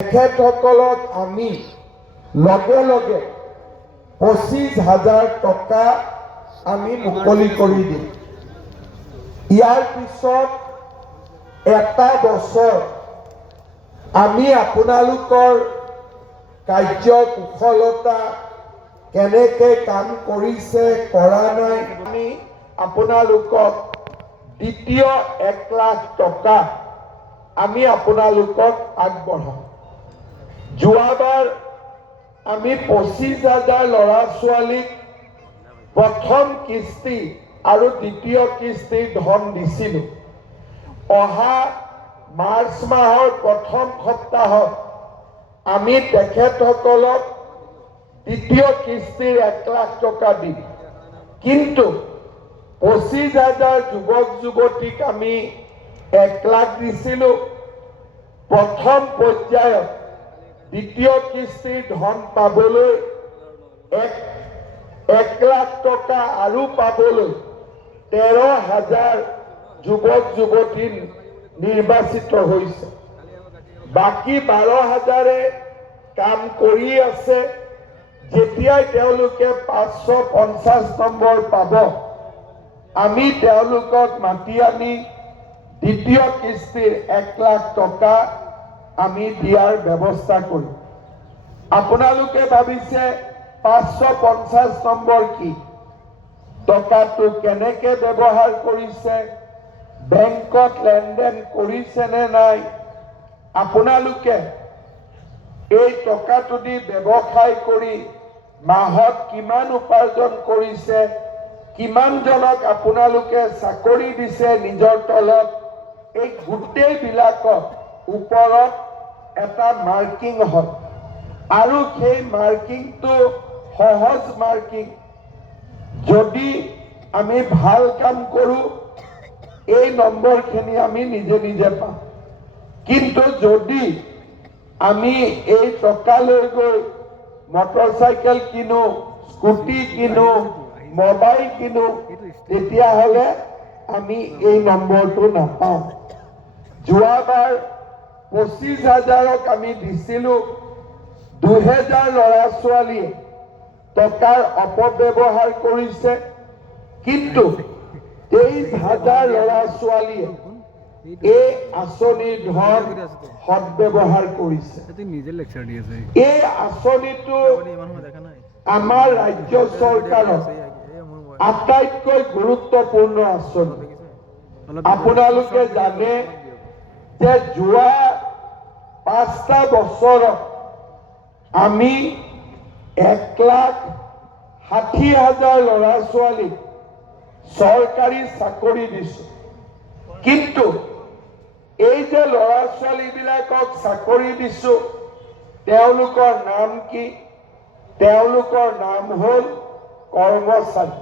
তেখেতসকলক আমি লগে লগে 25,000 টকা আমি মুকলি কৰি দিম। ইয়াৰ পিছত এটা বছৰ আমি আপোনালোকৰ কাৰ্য কুশলতা কেনেকৈ কাম কৰিছে কৰা নাই আমি আপোনালোকক দ্বিতীয় 1 লাখ টকা আমি আপোনালোকক আগবঢ়াম। যোৱাবাৰ আমি 25,000 ল'ৰা ছোৱালীক প্ৰথম কিস্তি আৰু দ্বিতীয় কিস্তিৰ ধন দিছিলোঁ। অহা মাৰ্চ মাহৰ প্ৰথম সপ্তাহত আমি তেখেতসকলক দ্বিতীয় কিস্তিৰ 1 লাখ টকা দিম। কিন্তু 25,000 যুৱক যুৱতীক আমি 1 লাখ দিছিলোঁ। প্ৰথম পৰ্যায়ত দ্বিতীয় কিস্তিৰ ধন পাবলৈ 1 লাখ টকা আৰু পাবলৈ 13,000 যুৱক যুৱতী নিৰ্বাচিত হৈছে। বাকী 12,000 কাম কৰি আছে। যেতিয়াই তেওঁলোকে 550 নম্বৰ পাব আমি তেওঁলোকক মাতি আনি দ্বিতীয় কিস্তিৰ 1 লাখ টকা আমি দিয়াৰ ব্যৱস্থা কৰিম। আপোনালোকে ভাবিছে 550 নম্বৰ কি? টকাটো কেনেকৈ ব্যৱহাৰ কৰিছে, বেংকত লেনদেন কৰিছে নে নাই? আপোনালোকে এই টকাটো দি ব্যৱসায় কৰি মাহত কিমান উপাৰ্জন কৰিছে, কিমানজনক আপোনালোকে চাকৰি দিছে নিজৰ তলত, এই গোটেইবিলাকৰ ওপৰত এটা মাৰ্কিং হয়। আৰু সেই মাৰ্কিংটো সহজ মাৰ্কিং। যদি আমি ভাল কাম কৰোঁ এই নম্বৰখিনি আমি নিজে নিজে পাম। কিন্তু যদি আমি এই টকা লৈ গৈ মটৰচাইকেল কিনো, স্কুটি কিনো, মোবাইল কিনো, তেতিয়াহ'লে আমি এই নম্বৰটো নাপাওঁ। যোৱাবাৰ 25,000ক আমি দিছিলোঁ। 2,000 ল'ৰা ছোৱালীয়ে টকাৰ অপব্যৱহাৰ কৰিছে। কিন্তু 23,000 ল'ৰা ছোৱালীয়ে এই আঁচনিৰ ধন সদ্ব্যৱহাৰ কৰিছে। এই আঁচনিটো আমাৰ ৰাজ্য চৰকাৰৰ আটাইতকৈ গুৰুত্বপূৰ্ণ আঁচনি। আপোনালোকে জানে যে যোৱা 5টা বছৰত আমি 1,60,000 ল'ৰা ছোৱালীক চৰকাৰী চাকৰি দিছোঁ। কিন্তু এই যে ল'ৰা ছোৱালীবিলাকক চাকৰি দিছোঁ তেওঁলোকৰ নাম কি? তেওঁলোকৰ নাম হ'ল কৰ্মচাৰী।